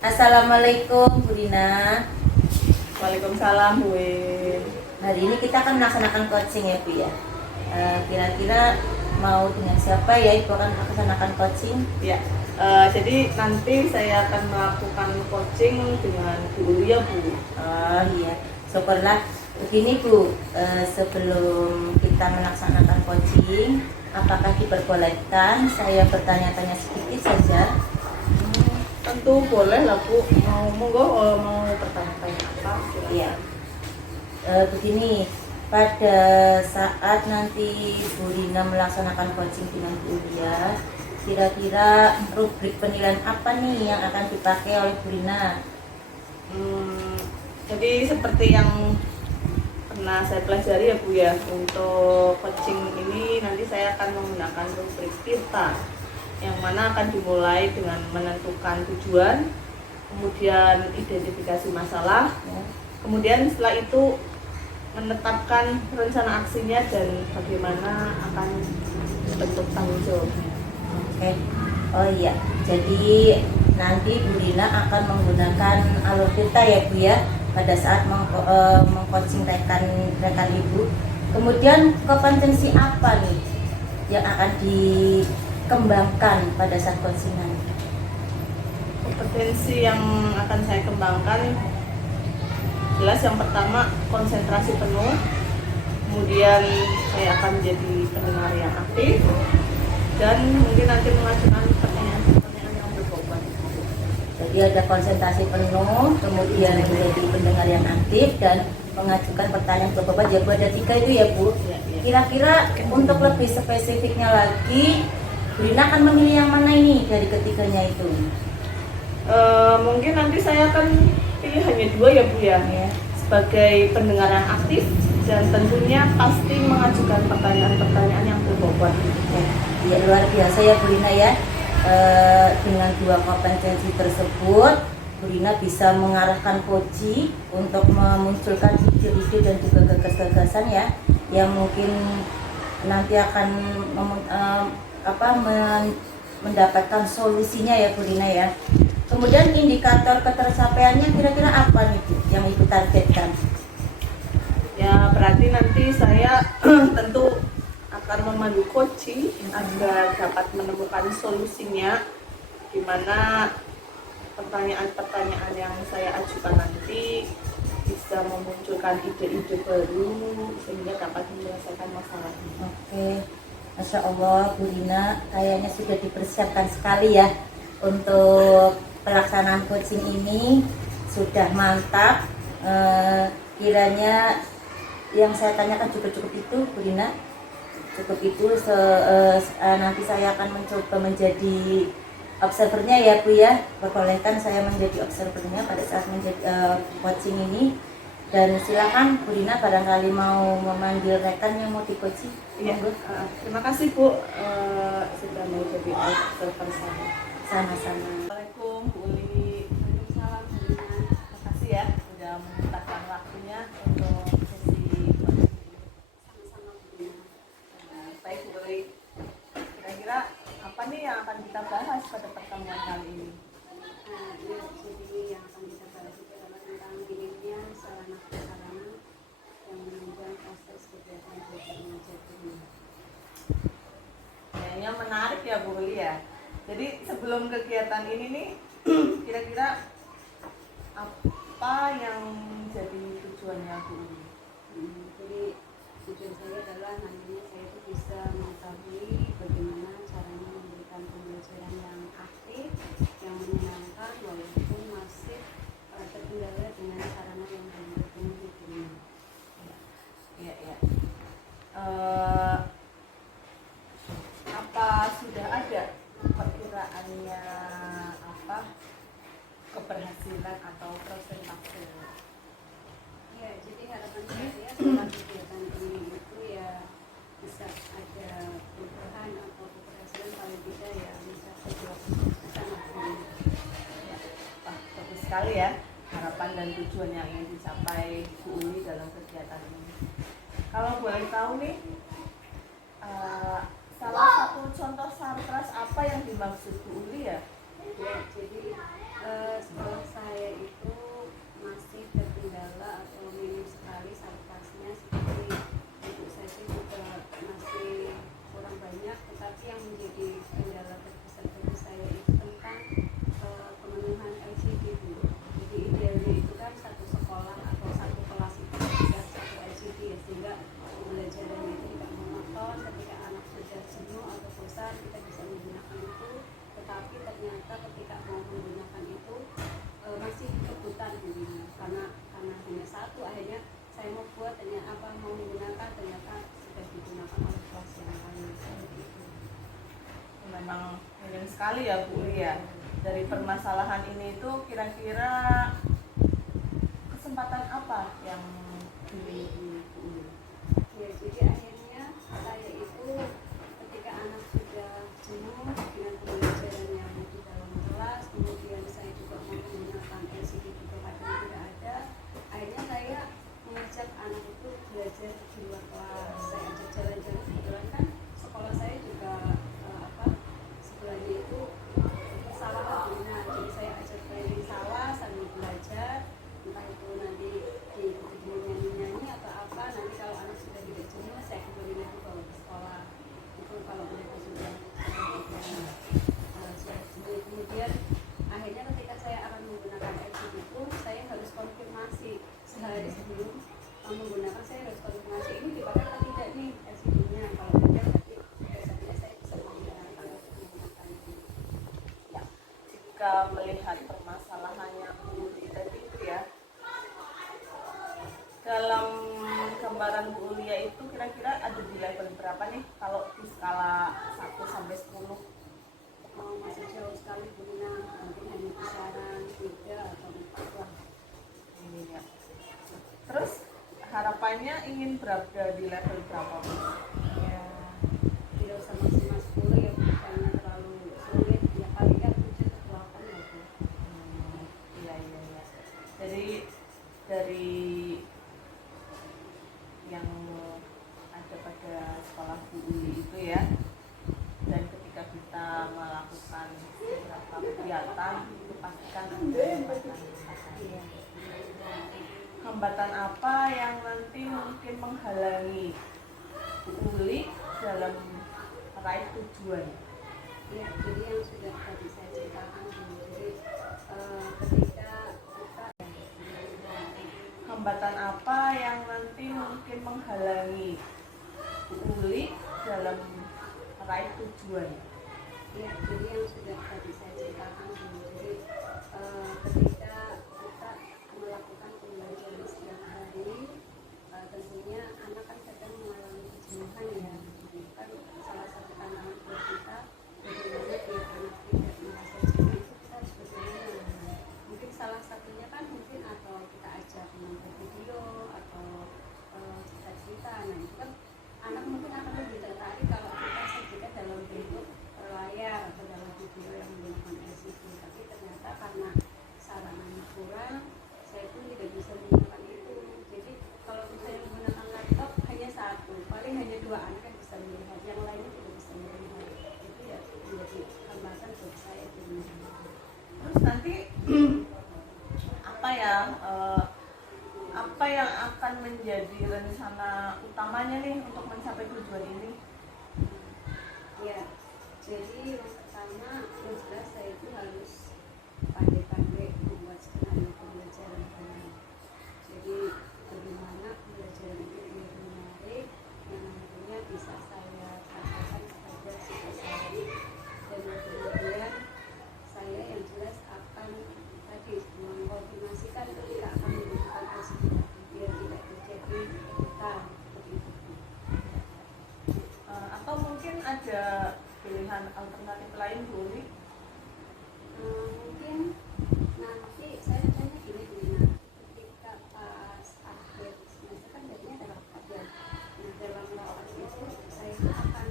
Assalamualaikum Bu Rina. Waalaikumsalam Bu Win. Hari ini kita akan melaksanakan coaching ya Bu ya. Kira-kira mau dengan siapa ya Ibu akan melaksanakan coaching? Ya, jadi nanti saya akan melakukan coaching dengan Bu Ulia Bu. Oh iya, syukurlah. Begini Bu, sebelum kita melaksanakan coaching, apakah diperbolehkan saya bertanya-tanya sedikit saja? Tentu boleh lah Bu. Monggo mau bertanya-tanya apa? Silakan. Iya. Begini, pada saat nanti Bu Rina melaksanakan coaching dengan Bu Ulia, kira-kira rubrik penilaian apa nih yang akan dipakai oleh Bu Rina? Jadi seperti yang pernah saya pelajari ya Bu ya, untuk coaching ini nanti saya akan menggunakan rubrik TIRTA, yang mana akan dimulai dengan menentukan tujuan, kemudian identifikasi masalah, kemudian setelah itu menetapkan rencana aksinya dan bagaimana akan bentuk tanggung jawabnya. Oke. Oh iya, jadi nanti Bu Rina akan menggunakan alur TIRTA ya Bu ya, pada saat mengcoaching rekan Ibu. Kemudian kompetensi apa nih yang akan dikembangkan pada saat coaching nanti? Kompetensi yang akan saya kembangkan jelas yang pertama konsentrasi penuh, kemudian saya akan menjadi pendengar yang aktif, dan mungkin nanti mengajukan pertanyaan-pertanyaan yang berbobot. Jadi ada konsentrasi penuh, kemudian menjadi pendengar yang aktif dan mengajukan pertanyaan berbobot. Ya Bu, ada 3 itu ya Bu. Kira-kira untuk lebih spesifiknya lagi, Bu Rina akan memilih yang mana ini dari ketiganya itu? Mungkin nanti saya akan pilih hanya 2 ya Bu ya, sebagai pendengar yang aktif dan tentunya pasti mengajukan pertanyaan-pertanyaan yang berbobot. Ya luar biasa ya Bu Rina ya. Dengan 2 kompetensi tersebut, Bu Rina bisa mengarahkan coaching untuk memunculkan ide-ide dan juga gagasan-gagasan ya, yang mungkin nanti akan mendapatkan solusinya ya Bu Rina ya. Kemudian indikator ketercapaiannya kira-kira apa nih Bu yang Ibu targetkan? Ya berarti nanti saya tentu akan memandu coaching agar dapat menemukan solusinya, di mana pertanyaan-pertanyaan yang saya ajukan nanti bisa memunculkan ide-ide baru sehingga dapat menyelesaikan masalahnya. Oke, Masya Allah Bu Rina kayaknya sudah dipersiapkan sekali ya untuk pelaksanaan coaching ini, sudah mantap. Kiranya yang saya tanyakan cukup itu Bu Rina, cukup itu. Nanti saya akan mencoba menjadi observernya ya Bu ya, perbolehkan saya menjadi observernya pada saat menjadi coaching ini. Dan silakan Bu Rina barangkali mau memanggil rekan yang mau di coaching. Iya, terima kasih Bu sudah mau jadi observer saya. Sama-sama. Assalamualaikum Bu Uli. Waalaikumsalam Bu Lina. Terima kasih ya sudah menyempatkan waktunya untuk sesi coaching ini. Sama-sama Bu Lina. Baik Bu Uli. Kira-kira apa nih yang akan kita bahas pada pertemuan kali ini? Jadi yang akan kita bahas itu adalah tentang minimnya sarana prasarana yang menunjang proses kegiatan belajar mengajar ini. Kayaknya menarik ya Bu Uli ya. Jadi sebelum kegiatan ini nih, kira-kira apa yang jadi tujuannya Bu Uli? Jadi tujuan saya adalah nantinya saya itu bisa mengetahui bagaimana caranya memberikan pembelajaran yang aktif, yang menyenangkan walaupun masih terkendala dengan sarana yang belum terpenuhi di rumah. Iya. Apa sudah ada perkiraannya keberhasilan atau persentase? Ya, jadi harapan saya setelah kegiatan ini itu ya bisa ada perubahan atau keberhasilan paling tidak ya bisa 20% lah. Ya, bagus sekali ya harapan dan tujuan yang ingin dicapai Bu Uli dalam kegiatan ini. Kalau boleh tahu nih, salah satu contoh sarpras apa yang dimaksud Bu Uli ya? Ya, jadi setelah sekali ya Bu Lia. Dari permasalahan ini itu kira-kira kesempatan apa yang dimiliki Bu Lia? Ya, jadi akhirnya saya itu ketika anak sudah jenuh dengan pembelajaran yang di dalam kelas, kemudian saya juga mau menggunakan LCD juga kadang tidak ada, akhirnya saya mengajak anak itu belajar di luar kelas. Saya ajak jalan-jalan, kebetulan kan sekolah saya juga sebelahnya itu sawah kebunan, jadi saya ajak keliling sawah sambil belajar, entah itu nanti diikuti nyanyi-nyanyi atau apa. Nanti kalau anak sudah tidak jenuh, saya kembali lagi bawa ke sekolah. Itu kalau mereka sudah jenuh. Kemudian akhirnya ketika saya akan menggunakan LCD pun saya harus konfirmasi sehari sebelum menggunakan. Saya harus konfirmasi ini dipakai atau tidak nih LCD-nya. Kalau tidak, berarti biasanya saya bisa menggunakan ini. Ya, jika melihat permasalahannya Bu Lia tadi itu ya, dalam gambaran Bu Lia itu kira-kira ada di level berapa nih kalau di skala 1 sampai 10? Masih jauh sekali guna, mungkin hanya kisaran 3 atau 4 lah. Ini ya. Terus harapannya ingin berada di level berapa Bu? Ya, tidak usah maksimal 10 ya, karena terlalu sulit. Ya paling nggak 7 atau 8 lah Bu. Iya. Jadi dari yang ada pada sekolah Bu Uli itu ya, dan ketika kita melakukan beberapa kegiatan itu pastikan ada hambatan. Iya. Hambatan apa yang nanti mungkin menghalangi Bu Uli dalam meraih tujuan? Ya, jadi yang sudah tadi saya ceritakan dulu. Jadi ketika kita Hambatan apa yang nanti mungkin menghalangi Bu Uli dalam meraih tujuan? ya, jadi yang sudah tadi saya ceritakan dulu. Jadi ketika kita melakukan pembelajaran setiap hari, tentunya anak kan kadang mengalami kejenuhan ya. Kan salah satu tantangan buat kita bagaimana biar anak tidak merasa jenuh itu kita harus bagaimana. Mungkin salah satunya kan mungkin atau kita ajak menonton video atau cerita-cerita. Nah itu kan anak mungkin akan lebih tertarik kalau kita sajikan dalam bentuk layar atau dalam video yang menggunakan LCD. Tapi ternyata karena sarananya kurang, saya pun tidak bisa menggunakan itu. Jadi kalau misalnya menggunakan laptop hanya satu, paling hanya 2 anak yang bisa melihat, yang lainnya tidak bisa melihat. Itu ya menjadi hambatan buat saya di rumah. Terus nanti apa yang akan menjadi rencana utamanya nih untuk mencapai tujuan ini? Ya, jadi yang pertama yang jelas saya itu harus pandai-pandai membuat skenario pembelajaran kami. Jadi bagaimana pembelajaran itu menjadi menarik yang nantinya bisa saya sampaikan kepada siswa saya, dan kemudian saya yang jelas akan tadi mengkoordinasikan ketika akan menggunakan LCD biar tidak terjadi ketakutan seperti itu. Atau mungkin ada pilihan alternatif lain Bu Uli? Mungkin nanti saya tanya gini, ketika pas akhir semester kan biasanya ada rapat ya. Nah dalam rapat itu saya akan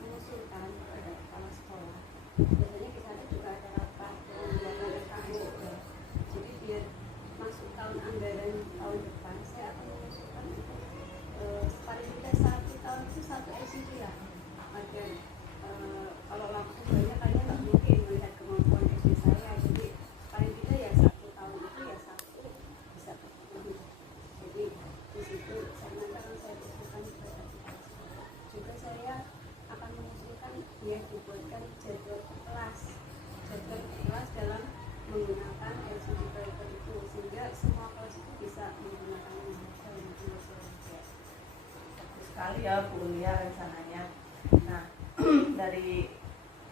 mengusulkan kepada kepala sekolah. Biasanya di sana juga ada rapat dengan LKM juga. Jadi biar masuk tahun anggaran tahun depan saya akan mengusulkan untuk paling tidak 1 tahun itu 1 LCD lah. Agar kalau langsung banyak kayaknya nggak mungkin melihat kemampuan SD saya. Jadi paling tidak ya 1 tahun itu ya 1 bisa terpenuhi. Jadi di situ saya nanti akan saya usulkan kepada juga saya akan mengusulkan dia dibuatkan jadwal kelas dalam menggunakan LCD proyektor itu, sehingga semua kelas itu bisa menggunakan Sekali ya Bu Uli ya rencananya. Nah, dari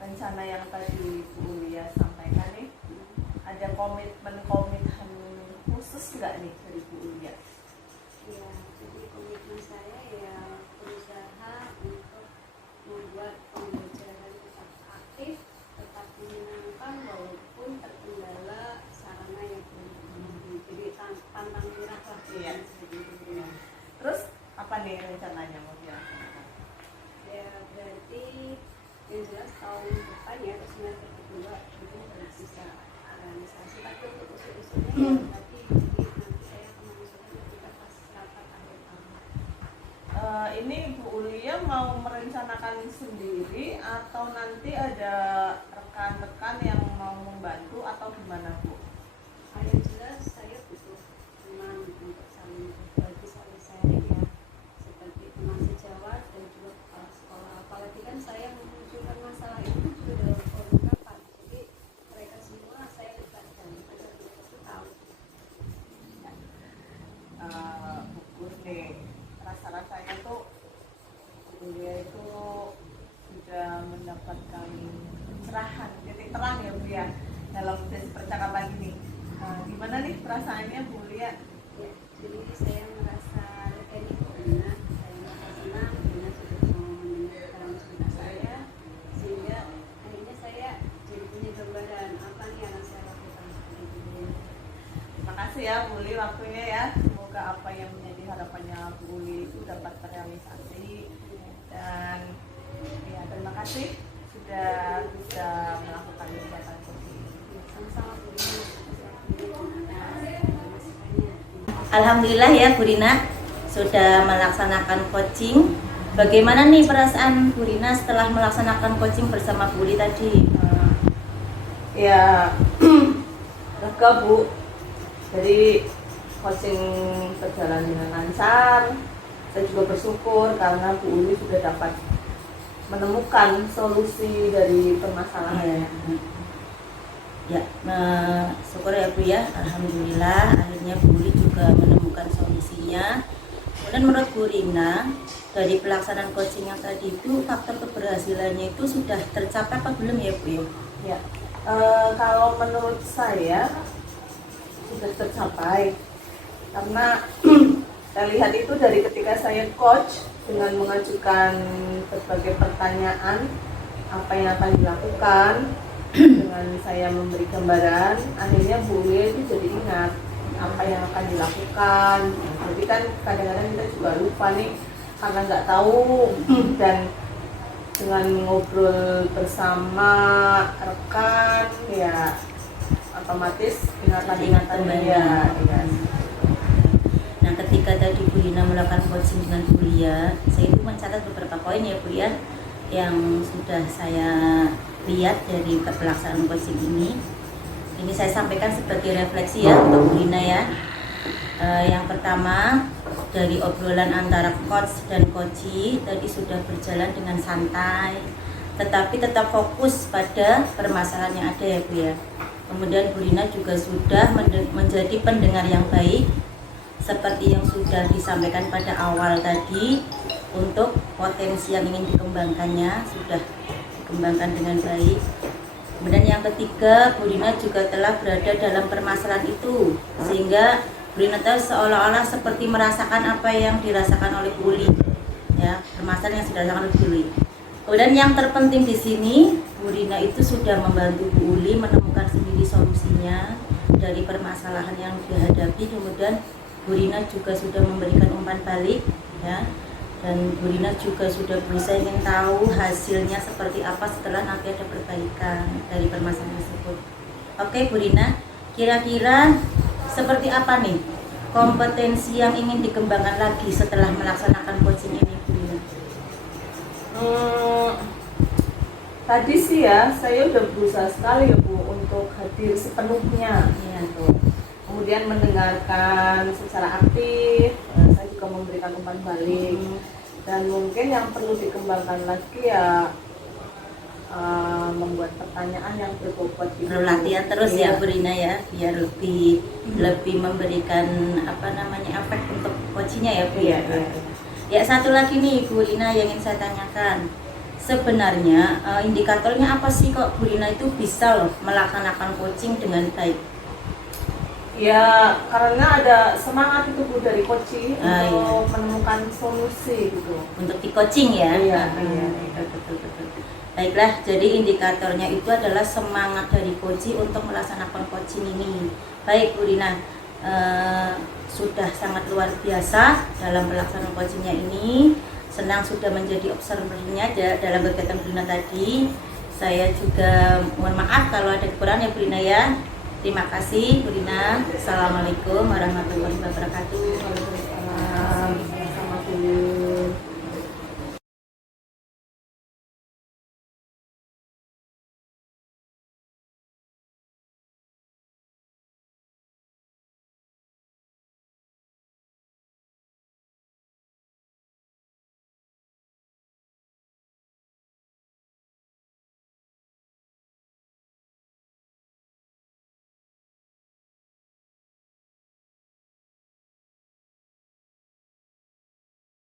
rencana yang tadi Bu Uli ya sampaikan nih, ada komitmen khusus nggak nih dari Bu Uli ya? Ya, jadi komitmen saya ya berusaha untuk membuat pembelajaran tetap aktif, tetap maksudnya ya tadi jadi nanti saya akan mengusulkan ketika pas rapat akhir tahun. Ini Bu Ulia mau merencanakan sendiri atau nanti ada rekan-rekan yang mau membantu atau gimana Bu? Yang jelas saya butuh teman untuk saling berbagi, saling sharing ya, seperti teman sejawat dan juga kepala sekolah. Apalagi kan saya memunculkan masalah itu juga dalam forum rapat, jadi mereka semua saya libatkan agar mereka itu tahu. Bagus nih, rasa-rasanya tuh dia itu sudah mendapatkan cerahan, titik terang ya Bu ya dalam sesi percakapan ini. Gimana nih perasaannya Bu Lia? Ya, jadi saya merasa lega nih karena saya merasa senang karena sudah mau mendengarkan cerita saya, sehingga akhirnya saya jadi punya gambaran apa nih yang saya lakukan seperti itu. Terima kasih ya Bu Uli waktunya ya. Semoga apa yang menjadi harapannya Bu Uli itu dapat terrealisasi. Dan ya terima kasih sudah bisa melakukan kegiatan seperti ini. Sama-sama Bu Rina. Alhamdulillah ya Bu Rina sudah melaksanakan coaching. Bagaimana nih perasaan Bu Rina setelah melaksanakan coaching bersama Bu Uli tadi? Ya lega Bu. Jadi coaching berjalan dengan lancar. Saya juga bersyukur karena Bu Uli sudah dapat menemukan solusi dari permasalahannya. Ya, syukur ya Bu ya. Alhamdulillah akhirnya Bu Uli juga menemukan solusinya. Kemudian menurut Bu Rina dari pelaksanaan coaching yang tadi itu faktor keberhasilannya itu sudah tercapai apa belum ya Bu ya? Ya, kalau menurut saya sudah tercapai karena saya lihat itu dari ketika saya coach dengan mengajukan berbagai pertanyaan apa yang akan dilakukan dengan saya memberi gambaran, akhirnya Bu Lia itu jadi ingat apa yang akan dilakukan. Jadi kan kadang-kadang kita juga lupa nih karena nggak tahu dan dengan ngobrol bersama rekan ya otomatis ingatan ya. Nah ketika tadi Bu Rina melakukan coaching dengan Bu Lia, saya itu mencatat beberapa poin ya Bu ya yang sudah saya lihat dari pelaksanaan coaching ini. Ini saya sampaikan sebagai refleksi ya untuk Bu Rina ya. Yang pertama dari obrolan antara coach dan coachee tadi sudah berjalan dengan santai, tetapi tetap fokus pada permasalahan yang ada ya Bu ya. Kemudian Bu Rina juga sudah menjadi pendengar yang baik seperti yang sudah disampaikan pada awal tadi, untuk potensi yang ingin dikembangkannya sudah dikembangkan dengan baik. Kemudian yang ketiga, Bu Rina juga telah berada dalam permasalahan itu sehingga Bu Rina tahu seolah-olah seperti merasakan apa yang dirasakan oleh Bu Uli ya, permasalahan yang sudah dirasakan oleh Bu Uli. Kemudian yang terpenting di sini, Bu Rina itu sudah membantu Bu Uli menemukan sendiri solusinya dari permasalahan yang dihadapi. Kemudian Bu Rina juga sudah memberikan umpan balik ya, dan Bu Rina juga sudah berusaha ingin tahu hasilnya seperti apa setelah nanti ada perbaikan dari permasalahan tersebut. Oke Bu Rina, kira-kira seperti apa nih kompetensi yang ingin dikembangkan lagi setelah melaksanakan coaching ini Bu Rina? Tadi sih ya saya udah berusaha sekali ya Bu untuk hadir sepenuhnya Ya. kemudian mendengarkan secara aktif, saya juga memberikan umpan balik. Dan mungkin yang perlu dikembangkan lagi ya membuat pertanyaan yang berbobot gitu. Perlu latihan terus ya Bu Rina ya, biar lebih memberikan efek untuk coachingnya ya Bu ya. Ya satu lagi nih Bu Rina yang ingin saya tanyakan, sebenarnya indikatornya apa sih kok Bu Rina itu bisa loh melaksanakan coaching dengan baik? Ya karena ada semangat itu Bu dari coaching untuk iya. menemukan solusi gitu. Untuk di coaching ya? Iya. Betul. Baiklah, jadi indikatornya itu adalah semangat dari coaching untuk melaksanakan coaching ini. Baik Bu Rina, sudah sangat luar biasa dalam pelaksanaan coachingnya ini. Senang sudah menjadi observernya dalam kegiatan Bu Rina tadi. Saya juga mohon maaf kalau ada kekurangan ya Bu Rina ya. Terima kasih Bu Rina. Assalamualaikum warahmatullahi wabarakatuh. Waalaikumsalam. Sama Bu.